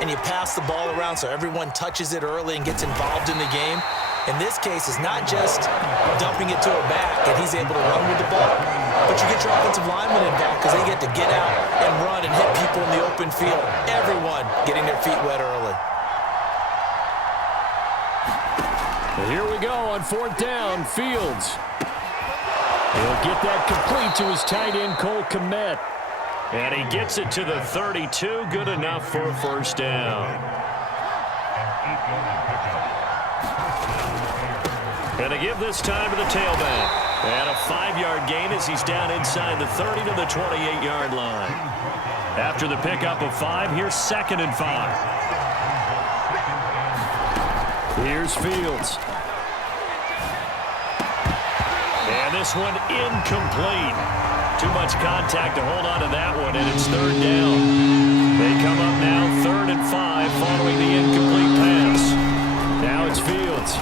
and you pass the ball around so everyone touches it early and gets involved in the game. In this case, it's not just dumping it to a back and he's able to run with the ball, but you get your offensive linemen involved because they get to get out and run and hit people in the open field. Everyone getting their feet wet early. Here we go on 4th down. Fields. He'll get that complete to his tight end, Cole Kmet. And he gets it to the 32. Good enough for a 1st down. And to give this time to the tailback. And a 5-yard gain as he's down inside the 30 to the 28-yard line. After the pickup of 5, here's 2nd and 5. Here's Fields. And this one incomplete. Too much contact to hold on to that one, and it's 3rd down. They come up now 3rd and 5 following the incomplete pass. Now it's Fields.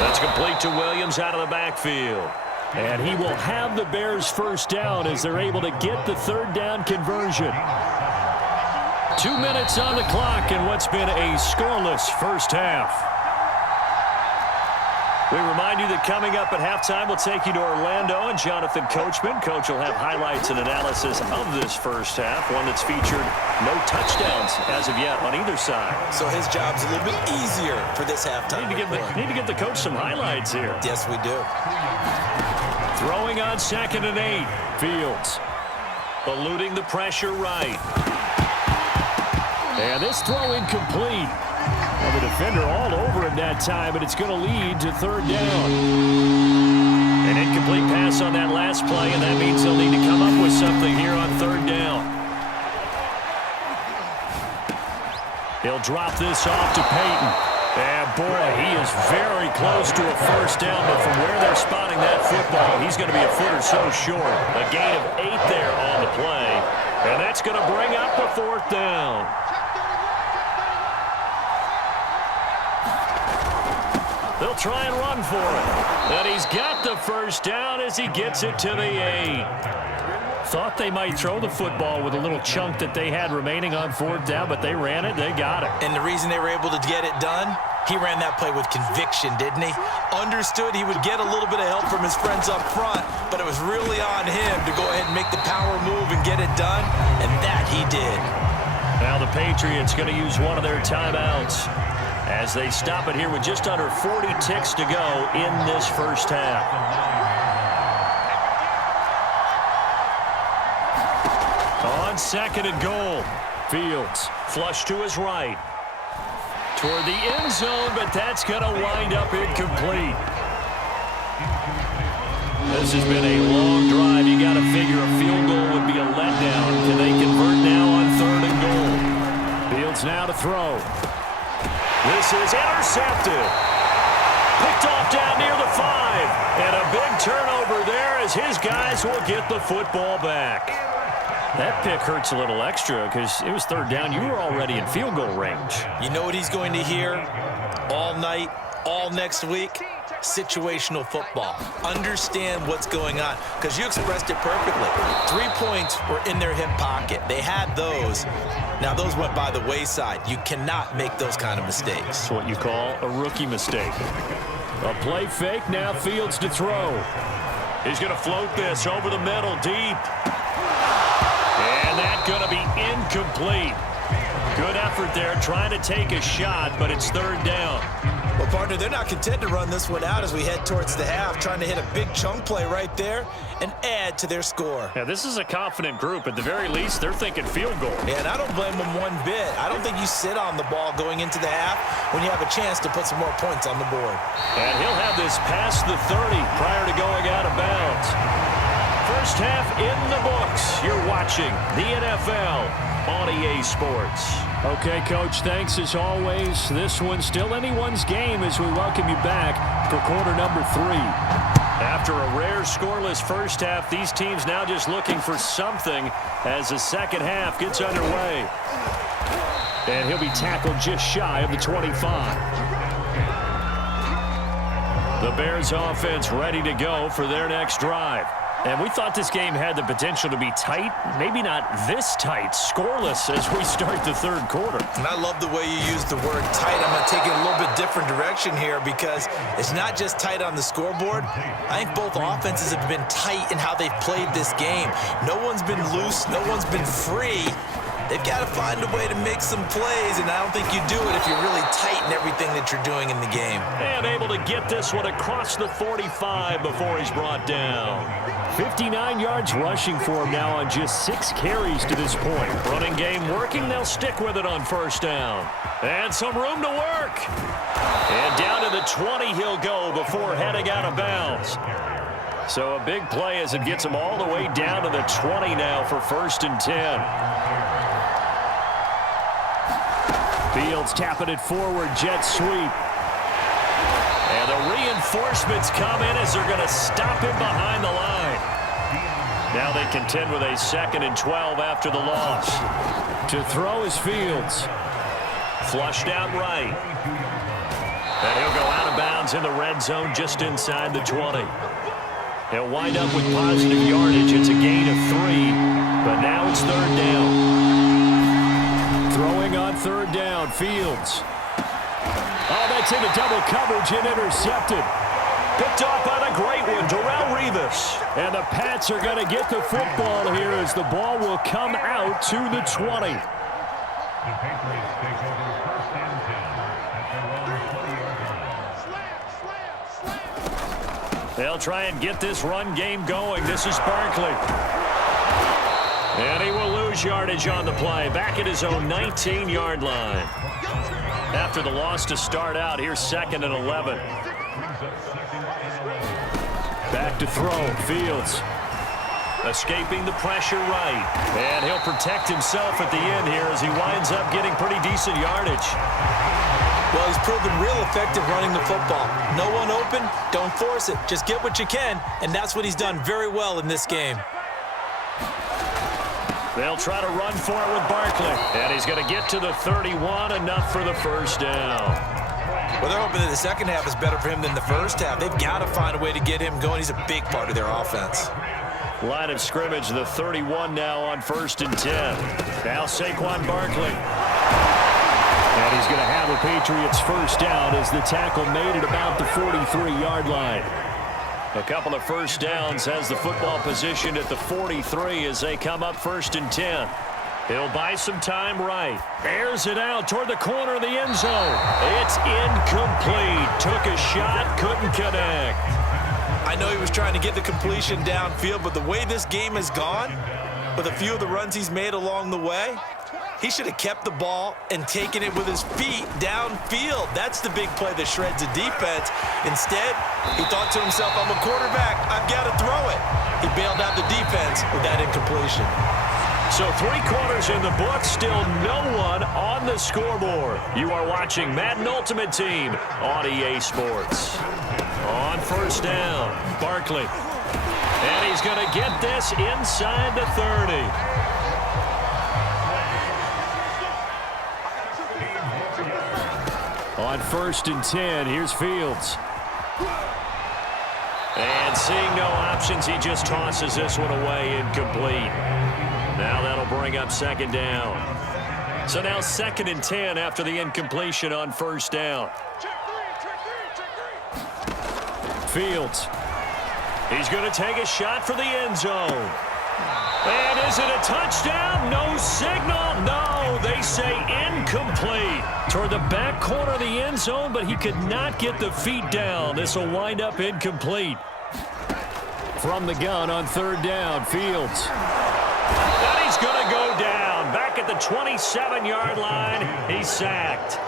That's complete to Williams out of the backfield. And he will have the Bears 1st down as they're able to get the 3rd down conversion. 2 minutes on the clock in what's been a scoreless 1st half. We remind you that coming up at halftime, we'll take you to Orlando and Jonathan Coachman. Coach will have highlights and analysis of this 1st half, one that's featured no touchdowns as of yet on either side. So his job's a little bit easier for this halftime. Need to give the coach some highlights here. Yes, we do. Throwing on 2nd and 8. Fields eluding the pressure right. And this throw incomplete. Well, the defender all over him that time, but it's going to lead to 3rd down. An incomplete pass on that last play, and that means they'll need to come up with something here on 3rd down. He'll drop this off to Payton. And, boy, he is very close to a 1st down, but from where they're spotting that football, he's going to be a foot or so short. A gain of 8 there on the play, and that's going to bring up the 4th down. They'll try and run for it. And he's got the 1st down as he gets it to the 8. Thought they might throw the football with a little chunk that they had remaining on 4th down, but they ran it. They got it. And the reason they were able to get it done, he ran that play with conviction, didn't he? Understood he would get a little bit of help from his friends up front, but it was really on him to go ahead and make the power move and get it done, and that he did. Now the Patriots going to use one of their timeouts as they stop it here with just under 40 ticks to go in this 1st half. On 2nd and goal, Fields flush to his right. Toward the end zone, but that's going to wind up incomplete. This has been a long drive. You got to figure a field goal would be a letdown. Can they convert now on 3rd and goal? Fields now to throw. This is intercepted. Picked off down near the 5. And a big turnover there as his guys will get the football back. That pick hurts a little extra because it was 3rd down. You were already in field goal range. You know what he's going to hear all night, all next week? Situational football. Understand what's going on, because you expressed it perfectly. 3 points were in their hip pocket. They had those. Now, those went by the wayside. You cannot make those kind of mistakes. It's what you call a rookie mistake. A play fake, now Fields to throw. He's going to float this over the middle, deep. And that's going to be incomplete. Good effort there, trying to take a shot, but it's 3rd down. Well, partner, they're not content to run this one out as we head towards the half, trying to hit a big chunk play right there and add to their score. Yeah, this is a confident group. At the very least, they're thinking field goal. Yeah, and I don't blame them one bit. I don't think you sit on the ball going into the half when you have a chance to put some more points on the board. And he'll have this past the 30 prior to going out of bounds. 1st half in the books. You're watching the NFL on EA Sports. Okay, Coach, thanks as always. This one's still anyone's game as we welcome you back for quarter number 3. After a rare scoreless 1st half, these teams now just looking for something as the 2nd half gets underway. And he'll be tackled just shy of the 25. The Bears offense ready to go for their next drive. And we thought this game had the potential to be tight, maybe not this tight, scoreless as we start the third quarter. And I love the way you use the word tight. I'm going to take it a little bit different direction here because it's not just tight on the scoreboard. I think both offenses have been tight in how they've played this game. No one's been loose. No one's been free. They've got to find a way to make some plays, and I don't think you do it if you're really tight in everything that you're doing in the game. And able to get this one across the 45 before he's brought down. 59 yards rushing for him now on just 6 carries to this point. Running game working. They'll stick with it on first down. And some room to work. And down to the 20 he'll go before heading out of bounds. So a big play as it gets him all the way down to the 20 now for 1st and 10. Fields tapping it forward, jet sweep. And the reinforcements come in as they're going to stop him behind the line. Now they contend with a 2nd and 12 after the loss. To throw is Fields. Flushed out right. And he'll go out of bounds in the red zone just inside the 20. He'll wind up with positive yardage. It's a gain of 3, but now it's 3rd down. Throwing on 3rd down, Fields. Oh, that's into double coverage and intercepted. Picked off by the great one, Darrelle Revis. And the Pats are going to get the football here as the ball will come out to the 20. The Patriots take over 1st and 10 at their own 20-yard line. They'll try and get this run game going. This is Barkley. And he will lose yardage on the play. Back at his own 19-yard line. After the loss to start out, here's 2nd and 11. Back to throw, Fields. Escaping the pressure right. And he'll protect himself at the end here as he winds up getting pretty decent yardage. Well, he's proven real effective running the football. No one open, don't force it. Just get what you can, and that's what he's done very well in this game. They'll try to run for it with Barkley. And he's going to get to the 31, enough for the 1st down. Well, they're hoping that the second half is better for him than the first half. They've got to find a way to get him going. He's a big part of their offense. Line of scrimmage, the 31 now on 1st and 10. Now Saquon Barkley. And he's going to have the Patriots 1st down as the tackle made it about the 43-yard line. A couple of 1st downs, has the football position at the 43 as they come up 1st and 10. He'll buy some time right. Airs it out toward the corner of the end zone. It's incomplete. Took a shot, couldn't connect. I know he was trying to get the completion downfield, but the way this game has gone, with a few of the runs he's made along the way, he should have kept the ball and taken it with his feet downfield. That's the big play that shreds a defense. Instead, he thought to himself, I'm a quarterback, I've got to throw it. He bailed out the defense with that incompletion. So 3 quarters in the book, still no one on the scoreboard. You are watching Madden Ultimate Team on EA Sports. On 1st down, Barkley. And he's going to get this inside the 30. On 1st and 10, here's Fields. And seeing no options, he just tosses this one away, incomplete. Now that'll bring up 2nd down. So now 2nd and 10 after the incompletion on 1st down. Fields. He's going to take a shot for the end zone. And is it a touchdown? No signal. No, they say incomplete. Toward the back corner of the end zone, but he could not get the feet down. This will wind up incomplete. From the gun on 3rd down, Fields. And he's going to go down. Back at the 27-yard line, he's sacked.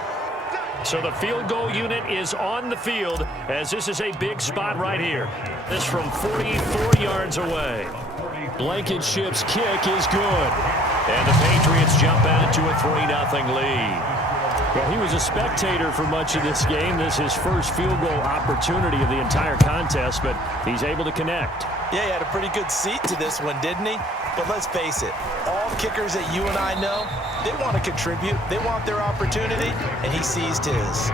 So the field goal unit is on the field as this is a big spot right here. This from 44 yards away. Blankenship's kick is good. And the Patriots jump out to a 3-0 lead. Well, he was a spectator for much of this game. This is his first field goal opportunity of the entire contest, but he's able to connect. Yeah, he had a pretty good seat to this one, didn't he? But let's face it, all kickers that you and I know, they want to contribute. They want their opportunity, and he seized his.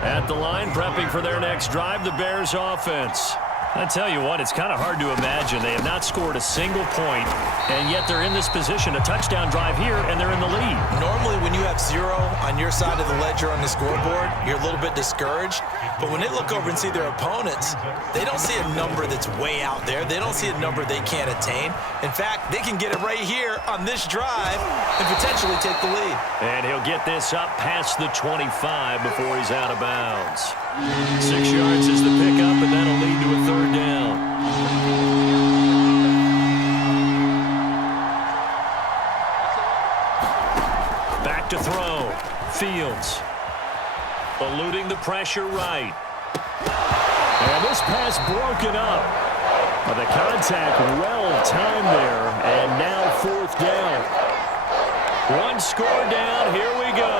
At the line, prepping for their next drive, the Bears offense. I tell you what, it's kind of hard to imagine. They have not scored a single point, and yet they're in this position. A touchdown drive here, and they're in the lead. Normally, when you have 0 on your side of the ledger on the scoreboard, you're a little bit discouraged. But when they look over and see their opponents, they don't see a number that's way out there. They don't see a number they can't attain. In fact, they can get it right here on this drive and potentially take the lead. And he'll get this up past the 25 before he's out of bounds. 6 yards is the pickup, and that'll lead to a third down. Back to throw. Fields. Eluding the pressure right. And this pass broken up. But the contact well timed there, and now fourth down. One score down, here we go.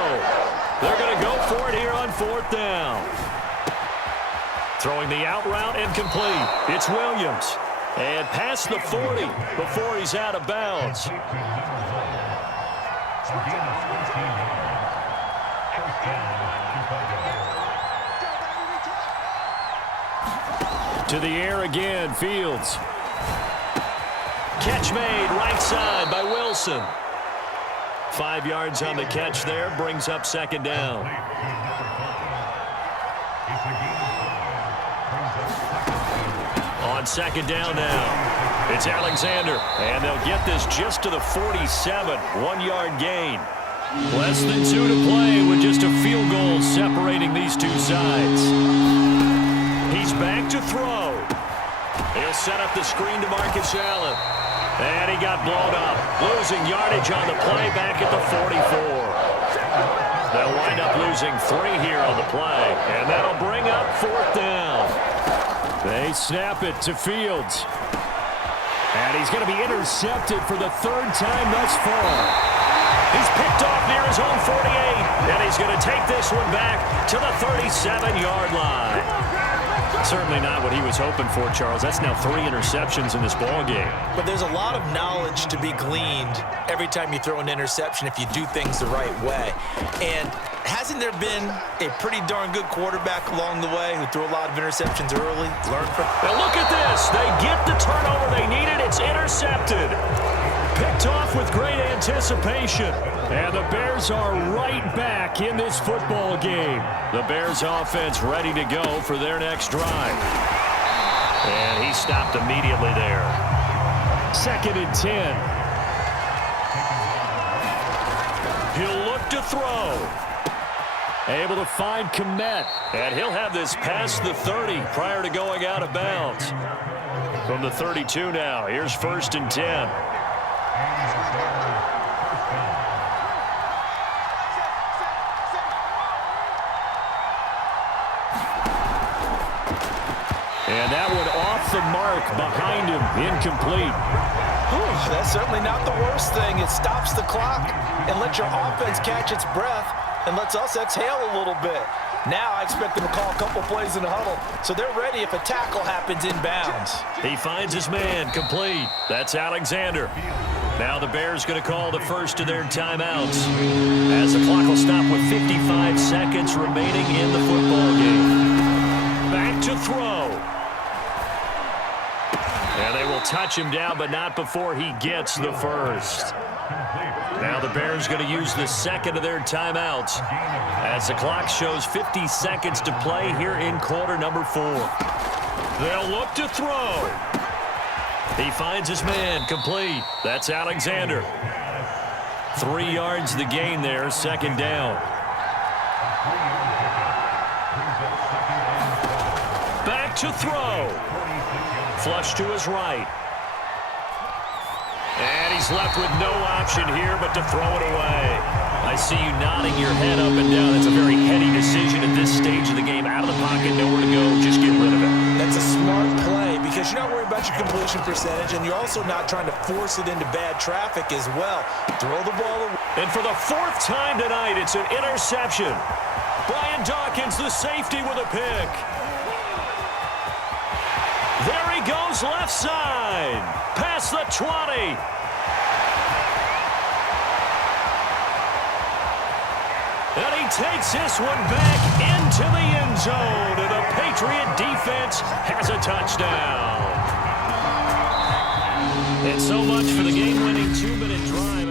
They're going to go for it here on fourth down. Throwing the out route incomplete. It's Williams. And past the 40 before he's out of bounds. To the air again, Fields. Catch made right side by Wilson. 5 yards on the catch there, brings up second down. On second down now, it's Alexander, and they'll get this just to the 47, 1-yard gain. Less than 2 to play with just a field goal separating these two sides. He's back to throw. He'll set up the screen to Marcus Allen. And he got blown up, losing yardage on the play back at the 44. They'll wind up losing 3 here on the play, and that'll bring up fourth down. They snap it to Fields. And he's going to be intercepted for the 3rd time thus far. He's picked off near his own 48, and he's going to take this one back to the 37-yard line. Certainly not what he was hoping for, Charles. That's now 3 interceptions in this ball game. But there's a lot of knowledge to be gleaned every time you throw an interception if you do things the right way. And hasn't there been a pretty darn good quarterback along the way who threw a lot of interceptions early? Learned from. Now look at this. They get the turnover they needed. It's intercepted. Picked off with great anticipation. And the Bears are right back in this football game. The Bears offense ready to go for their next drive. And he stopped immediately there. 2nd and 10. He'll look to throw. Able to find Kmet. And he'll have this past the 30 prior to going out of bounds. From the 32 now, here's 1st and 10. And that one off the mark behind him, incomplete. That's certainly not the worst thing. It stops the clock and lets your offense catch its breath and lets us exhale a little bit. Now I expect them to call a couple plays in the huddle, so they're ready if a tackle happens inbounds. He finds his man, complete. That's Alexander. Now the Bears going to call the first of their timeouts as the clock will stop with 55 seconds remaining in the football game. Back to throw. And they will touch him down, but not before he gets the first. Now the Bears going to use the second of their timeouts as the clock shows 50 seconds to play here in quarter number 4. They'll look to throw. He finds his man, complete. That's Alexander. 3 yards the gain there, second down. Back to throw. Flush to his right. And he's left with no option here but to throw it away. I see you nodding your head up and down. That's a very heady decision at this stage of the game. Out of the pocket, nowhere to go. Just get rid of it. That's a smart play because you're not worried about your completion percentage, and you're also not trying to force it into bad traffic as well. Throw the ball away. And for the 4th time tonight, it's an interception. Brian Dawkins, the safety, with a pick. There he goes left side. Past the 20. And he takes this one back into the end zone. And the Patriot defense has a touchdown. And so much for the game-winning 2-minute drive.